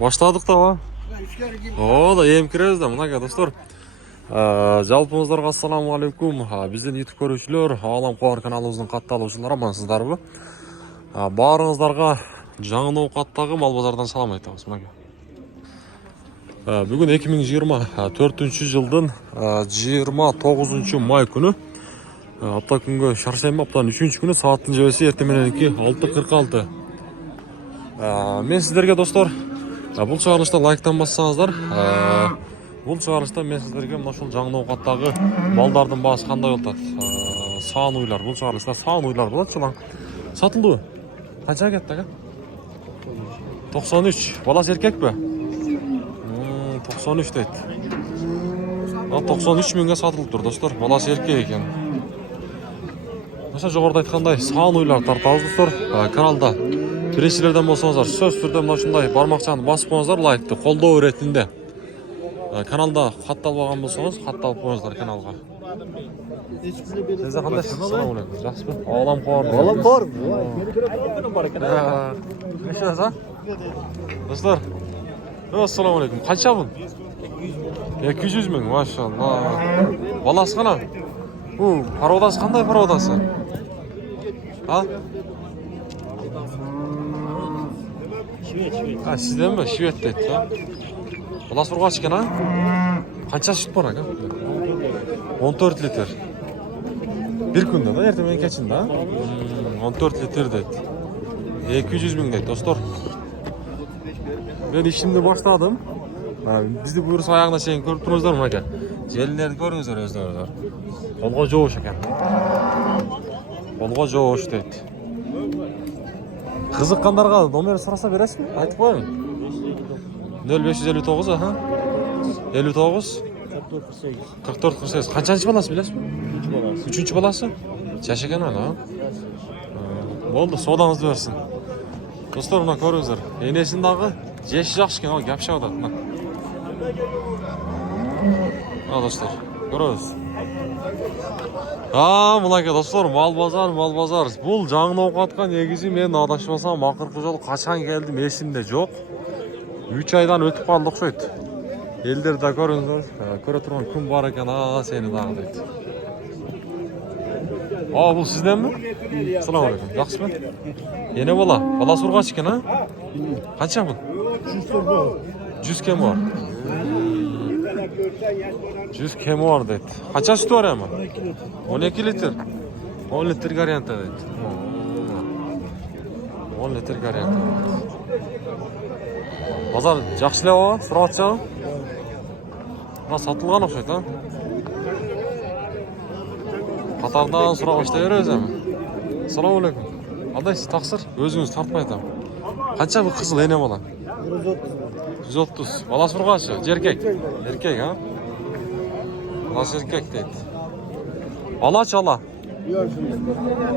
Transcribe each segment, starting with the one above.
Başladık da va. O da em kiremiz de mına dostlar. Жалпыңыздарга assalamu алейкум. Биздин YouTube көрүүчүлөр, Алам Коор каналыбыздын катталуучулары амансыздарбы? Баарыңыздарга жаңы ноокаттагы мал базардан салам айтабыз. Мына. Бүгүн 2024-жылдын 29 май күнү. Апта күнгө шаршемби, аптанын 3-күнү, сааттын жебеси эртең мененки 6:46. Мен сиздерге достор, бул чыгарылышта лайктан бассаңыздар, бул чыгарылышта мен сиздерге мына ушул жаңы ноокаттагы балдардын баасы кандай болуп атат? Саан уйлар, бул чыгарылышта саан уйлар болот чылаң. Сатылдыбы? Канчага кетти ага? 93. Баласы эркекпи? 93 дейт. 93 миңге сатылыптыр достор. Баласы эркек экен. Ошо жогоруда айткандай саан уйлар тартабыз достор. Каналда биринчилерден болсоңуздар, сөз түрдө мына ушундай бармакчаны басып коюңуздар, лайкты колдоо иретинде. Каналда катталбаган болсоңуз, катталып коюңуздар каналга. Сиз кандайсыз? Ассаламу алейкум. Жакшысызбы? Алам Коор. Алам Коор. Кайчасыз? Достор. Ассаламу алейкум. Канча бул? 200 миң, машалла. Баласы кана? Бу пародасы кандай пародасы? Сизден бе? Швед дейт, да? Баласы ургач экен, Канча сүт бар ага? 14 литр. Bir күндө, да, эртең менен кечин, да? 14 литр дейт. 200 миң дейт, достор. Мен ишимди баштадым. Бизди буюрса аягына чейин көрүп туруңуздар, мына. Желилерди көрүңүздөр өздөрүңүздөр. Колго жоош экен. Колго жоош дейт. Кызыккандарга номер сураса бересизби? Айтып коеюн. 0559 59 44 48. Канчанчы баласы билесизби? 3-чү баласы. Жашаган ана. Болду, соодаңызды берсин. Достор, мына көрүңүздөр. Энесин дагы жеши жакшы экен, гапшап атат. Достор, көрөбүз. Мынакей достор, мал базар. Бул жаңы ноокатка негизи мен адашпасам акыркы жолу качан келдим эсимде жок. 3 айдан өтүп калды окшойт. Элдер да көрүңүздөр, көрө турган күн бар экен, сени дагы дейт. Бул сизденби? Ассаламу алейкум. Жакшысызбы? Эне бала, баласы ургач экен, Канча бул? 100 кем бар. 100 кем бар дейт. Канча сүтү бар эми? 12 литр. 10 литр гарантия дейт. 10 литр гарантия. Базар жакшы эле, сурап атчабы? Сатылган окшойт, Катардан сурап баштай беребиз эми. Ассаламу алейкум. Кандайсыз, таксыр? Өзүңүз тартпай атам. Канча бул кызыл эне бала? 130. Баласы ургачы, жеркек. Эркек, Баласы эркек дейт. Балачы ала.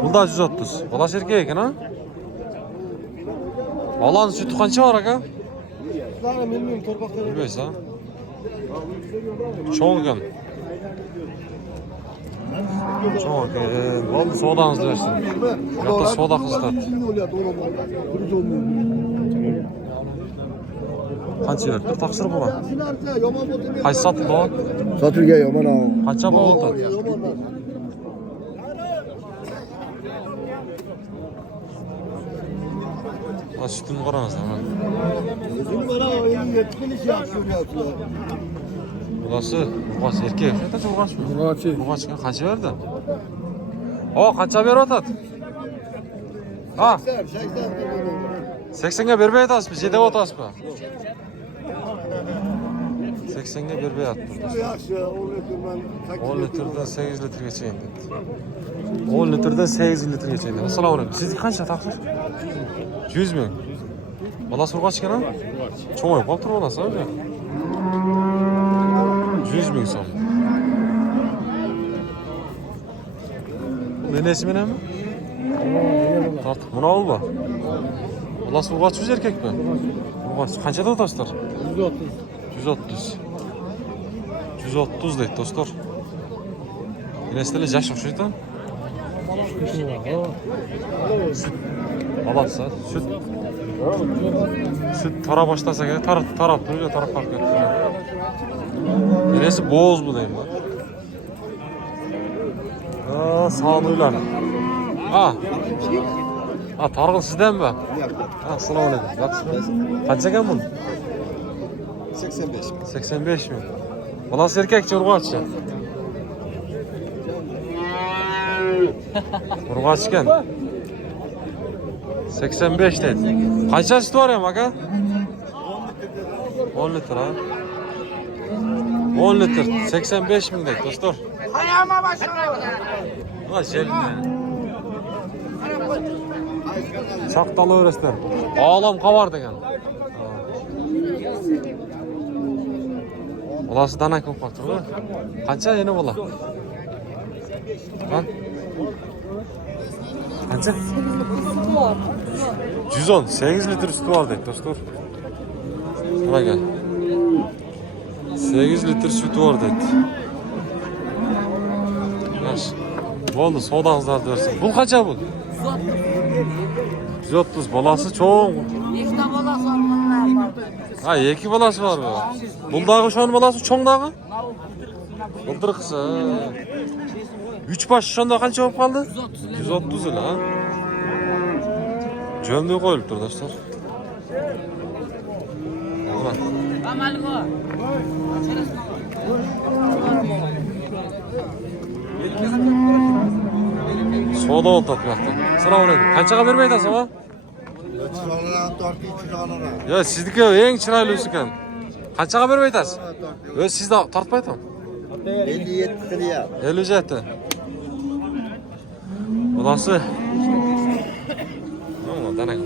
Бул да 130. Баласы эркек экен, Баланын сүтү канча бар ага? Билбейсиз, Чоң экен. Чоң экен. Болду, соодаңызды берсин. Жакта соода кызытат. Канча бериптир таксыр буга? Кайсы сатылды? Satırga yomana. Канча болуп атат? Sütünü qarаңыз, Burası erkek. Kaça urgaç mı? Urgaç kaça verdi? Kaça berip atat? 80'e berbey atasızbı, jedep atasızbı? 80'e berbey atdı. 10 litrden 8 litre geçeyim dedi. 10 litrden 8 litre geçeyim dedi. Assalamu aleykum. Sizin kança taksır? 100 ming. Balası urgaç eкен, Çoğun oyup kalptır balası, 100 ming so'm. Enesi menenmi? Tartib, muna olba? Balası urgaç mı, erkek mi? Urgaç. Kançada otasızlar? 130. 130 deydi dostlar. Enesi de jaş okşoyt, Süt. Balası, süt. Süt tara başlasa gerek. Tarap duruyor, tarap fark etti. Neresi boğuz bu diyeyim ben. Sağlıylar. Targın sizden mi? Assalamu alaikum. Kaça ekan bu? 85. 85 mi? Balası erkek urg'ochi. Urg'ochi ekan. 85 dedi. Qancha süt var ya aka? 10 litr ha. 10 litr 85 ming deydi do'stlar. Ayağıma başlayalım. Ha şeline. Çaktalı öğresler. Ağlam kavar degen. Balası dana ko'p qolib turdi. Qancha yana bola? Ha? Qancha? 110, 8 litr sütü var deydi do'stlar. Mana gel. 8 litr sütü var deydi. Yaxshi. Bo'ldi, savdongizlarni bersin. Bu qancha bu? 130 balası çoğun. İşte balası var bunlar. Ha, iki balası var bu. Buldağın şu an balası çoğun dağı? Bıldırıksa. 3 baş şu anda kaç cevap kaldı? 130 ile ha. Cömdüğü koyulup dur dostlar. Soda oldu tatmaktan. Selamun aleyküm. Kaçağa vermeyi tasın ha? Ya sizdeki en çıraylısı kan. Kaçağa vermeyi tasın? Ya siz de tartmaydı mı? 57 liraya. 57. Balası. Allah danak.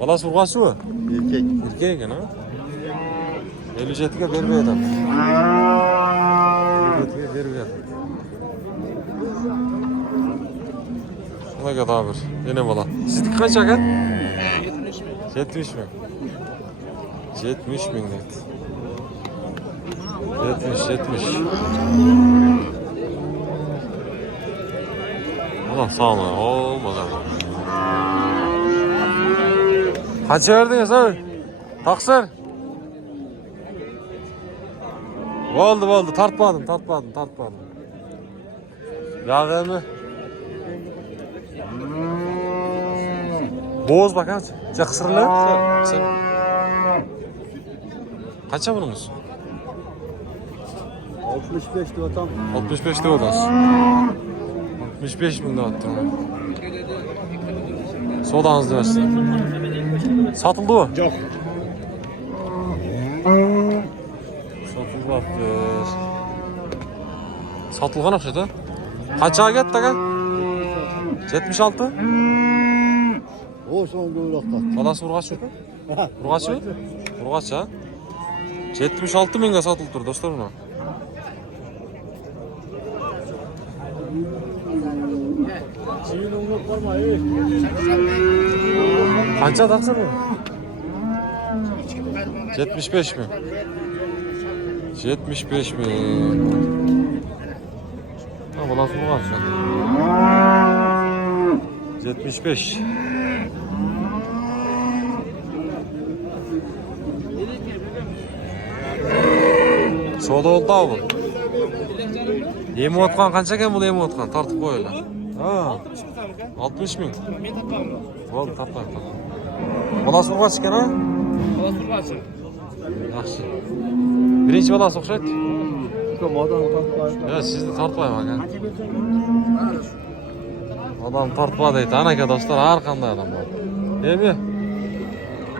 Balası urgası mı? Erkek. Erkek ha? 57'ye vermeyi adam. 57'ye vermeyi adam. Ona kadar bir. Yine bala. Sizdeki kaç kan? 70 mi? 70 bin net. 70. Allah sağ olun. Olmaz ama. Kaça verdiniz abi? Taksir. Oldu. Tartmadım. Yağı mı? Boğuz bakın. Kısırlı. Kaça bununuz? 65 lira tam. 65 lira odası. 65 bin lira attım. Sodanızı versin. Satıldı mı? Yok. Satıldı attır. Satılgan akşada. Kaça gitti aga? 76. O son gövrekte. Balası urgaç mı? Urgaç mı? Urgaç ha? 76 minge satıldı dur dostlar buna. Kaça taksana? 75 mi? 75 mi? Ha balası urgaç ya. 75. Soda oldu abi. Yemi otkan kança eken bu yemi otkan? Tartıp koy öyle. Ha. 60 bin. Oldu tartma. Balası urgaç eken ha? Balası urgaç. Yaxşı. Birinci balası okşaydı. Adam tatlı. Ya siz de tartmayın bak. Adam tartma deydi. Anaka dostlar arkanda adam var. Değil mi?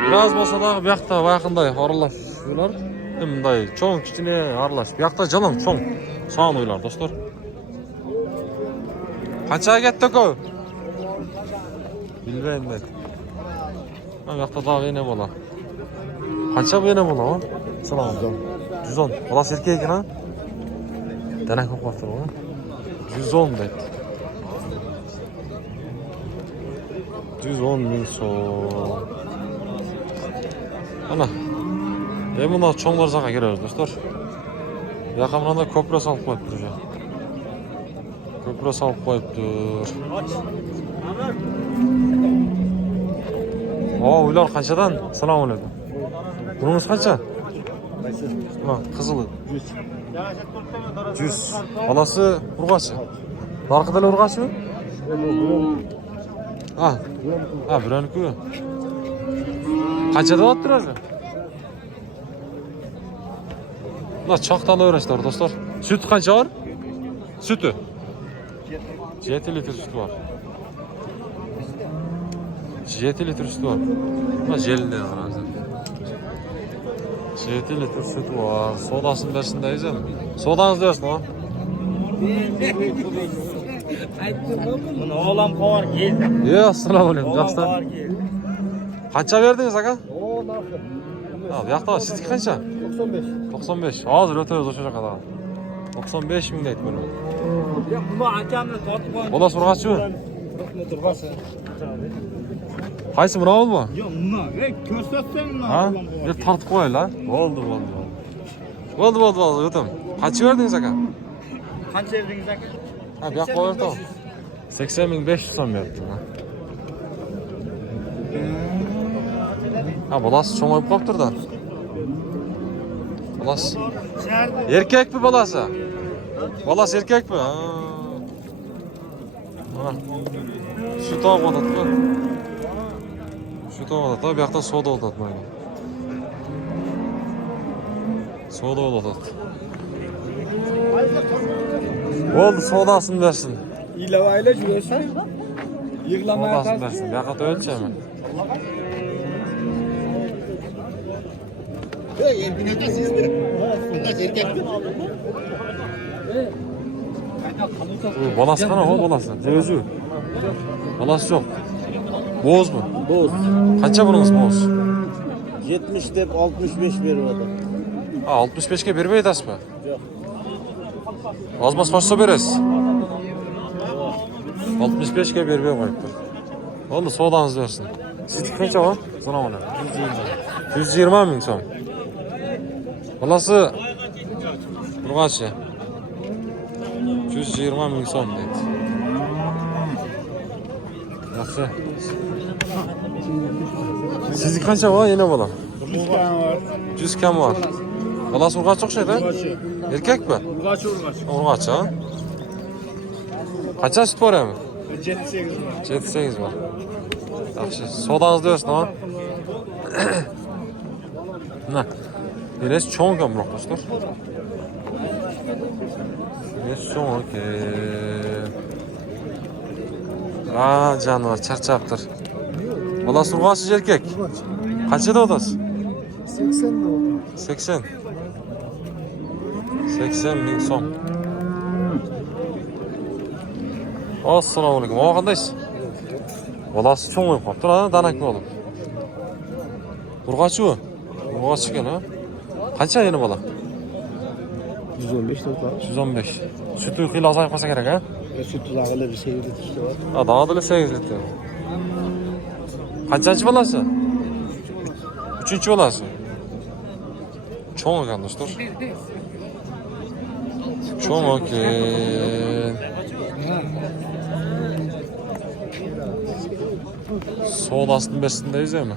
Biraz bolsa da bu yakta yakında aralaş. Şular. Bunday çoğun kichine aralaş. Bu yakta canım çoğun. Sağın oylar dostlar. Kaça kettik o? Bilmeyim ben. Bu yakta daha yine bola. Kaça bu yine bola o? Selam. 110. Balası erkek ekan ha? Dana ko'p qolib turibdi. 110 deydi. 110 ming so'm. Ana. Buna cho'nglar zaqqa kiramiz do'stlar. Yaqinlarda ko'pra solib qo'yibdi уже. Ko'pra solib qo'yibdi. Oo, ular qanchadan? Assalomu alaykum. Buningizz qancha? Ha, qizili. 100. Balasi urg'achi. Narxidalar urg'achmi? Ha. Ha, bironku. Qanchada olib turasiz? Bunlar choqdan o'rashlar, do'stlar. Süt qancha bor? Sütü. 7 litr süt var. 7 litr süt var. Buna jelini yarar. 7 litr süt var. Sodasını versindeyiz mi? Sodanızı versin ha. Buni oğlan kovar geldi. Ya, assalomu alaykum. Oğlan Yaxshi. kovar geldi. Qancha verdingiz aka? O narxı. Ha, bu yoqda sizniki qancha? 95. 95. Hozir o'tamiz o'sha yoqqa. 95 ming aytib beraman. Ya buni akamni tortib qo'ydim. Bola surg'achmi? Turg'asi. Qaysi buni olma? Yo, buni ko'rsatsang buni. Ha? Bir tortib qo'yinglar. Bo'ldi. Bo'ldi, o'tim. Qancha verdingiz aka? Qancha berdingiz aka? Ha, bu yoqqa o'rtoq. 80.500 so'm berdim. Ha, bolasi cho'ng'ib qolibdi-da. Bolasi erkakmi bolasi? Bolasi erkakmi? Ha. Mana. Shu tog' o'tadi-ku. Shu tog' o'tadi, bu yoqda soda o'tadi mana. Soda o'tadi. Bo'ldi, sodasini bersin. İlavayla jursan. Yig'lamay Sodasini bersin. Bu yoqqa o'lchaman. Balası qana o balası? Cevizi. Balası yo'q. Bo'z mu? Boz. Qancha buningiz bo'z? 70 deb 65 beradi. Ha, 65 ga bermaydasizmi? Yo'q. Ozmas boshqa berasiz. 65 ga bermay qo'yibdi. Bo'ldi, sodanizni bersin. Sizniki qancha bor? Assalomu alaykum. 120 ming so'm. Balasi urg'achi. 120 ming so'm deydi. Yaxshi. Sizniki qancha bor? Yana bola. 100 tane var. 100 kam bor. Balasi urg'achi o'xshaydi. Erkakmi? Urg'achi. Urg'achi, ha? Qancha süt bor ham? 7-8 var. 7-8 bor. Yaxshi. Sodangizni bersin, ha? Mana. Biraz cho'ng kamroq do'stlar. Biraz cho'ng ekan. Ah, jonivor charchabdir. Bolasi urg'achi erkak. Qanchada otasiz? 80 doğru. 80. 80 ming so'm. Assalomu alaykum. O qandaysiz? Bolasi cho'ng bo'lib qolibdi, ha, danakni olib. Urg'achi u. Urg'achi ekan, ha. Qancha yana bola? 115 to'plar. 115. Sütü xiyli azayib qolsa kerak, ha? Süt tuzağıyla bir şey işte var. Ha, dağıdılı 8 litre. Qanchasi bolasi? 3-chi bolasi. Cho'ng ekan do'stlar. Cho'ng ekan. Sodasini bersin deysizmi?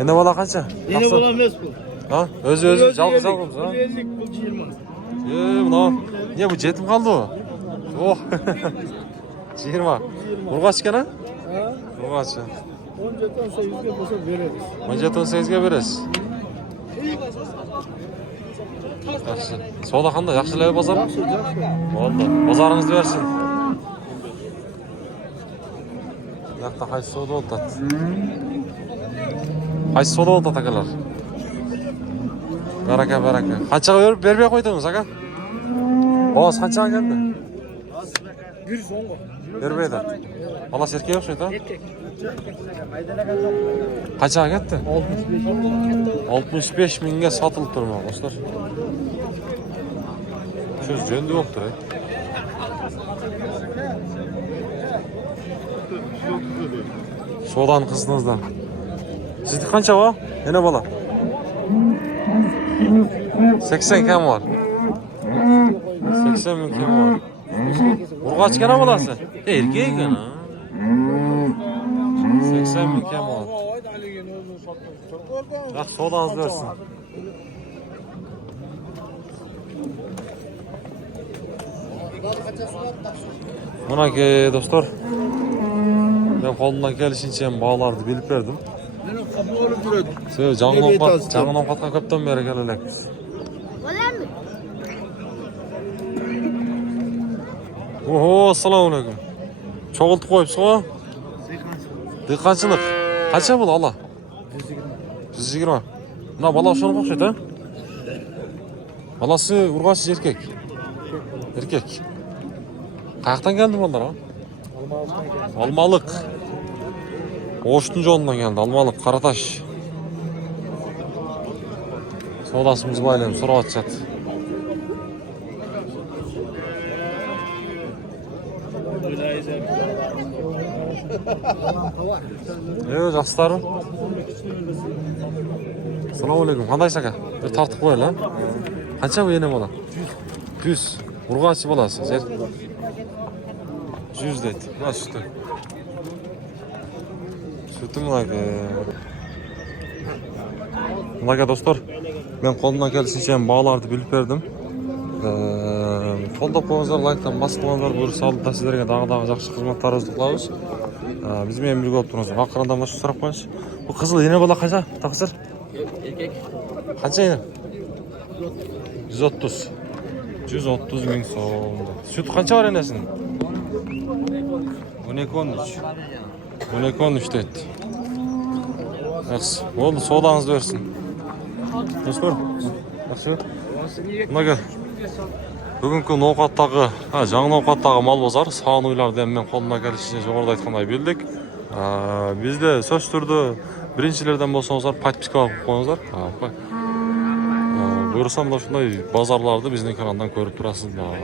Endi bola qancha? Yine bulamaz bu. Ha? O'zi jalg'iz, ha? Bu 50, bu 20. Buna niye bu jetim kaldı o? Oh. 20. Urg'achi ekan, ha? Urg'achi. 18'de olsa veririz. 18 ga berasiz. Yaxshi. Savdo qanday? Yaxshilar bozor? Yaxşı. Bo'ldi. Bozoringizni bersin. Yoqda qaysi savdo o'tadi? Qaysi savdo o'tadi akalar? Baraka. Qanchaga bermay qo'ydingiz aka? Oz qanchaga keldi? 110. Bermaydi. Bola erkak o'xshaydi. Qanchaga ketdi? 65 mingga sotilib turmoq, do'stlar. Söz jo'ndi bo'libdi. Sodan qizinizdan. Sizniki qancha bor? Yana bola. 80 kam var. 80 ming kam var. Urg'achi kana bolasi? Erkak ekan, ha. 80 bin kem olan. Bak sodanız versin. Mınaki dostlar. Ben kolumdan gelişince bağlardı bilip verdim. Жаңын овқатқа көптен бері келелекпіз. Ого, ассаламалейкум. Çoğulтып қойыпсыз ғой? Диқаншылық. Қанша бұл ала? 120. Мына бала ошоны ұқсайды, а? Баласы ұрғашы еркек. Еркек. Қаяқтан келді балдар, а? Алмалық. Оштың жолынан келді, Алмалық, Қараташ. Содасымыз байлайым, сұрап атышат. Жақсыларым. Ассаламалейкум, қандайсың ака? Bir тартып қойылы, а? Қанша бұл ене бала? 100. Ұрғашы баласы, жер? 100 дейді. Мына сүті. Сүті мұнаке. Мұнаке достар, мен қолымдан келісінше бағаларды біліп бердім. Қолдап қойыңыздар, лайктан басып қойыңыздар, бұйрық салып сіздерге дағы жақсы қызматтарыңызды қылабыз. Бізбен бірге болып тұрыңыздар. Ақырында машы сұрақ қойыңыз. Бұл қызыл ене бала қанша? Тақсыр? Erkek. Қанша ене? 130. 130 мың соң. Süt қанша бар енесін? 12-13. 12-13 дейді. Жақсы. Болды, содаңызды берсін. Достар, жақсы. Мұнаға бүгінгі ноқаттағы, жаңы ноқаттағы мал базар саған ойларды мен қолына келісінше жоғарыда айтқандай білдік. Бізде сөз түрді біріншілерден болсаңыздар подписка қойыңыздар. Бұйырсам да шындай базарларды біздің каналдан көріп тұрасыздар.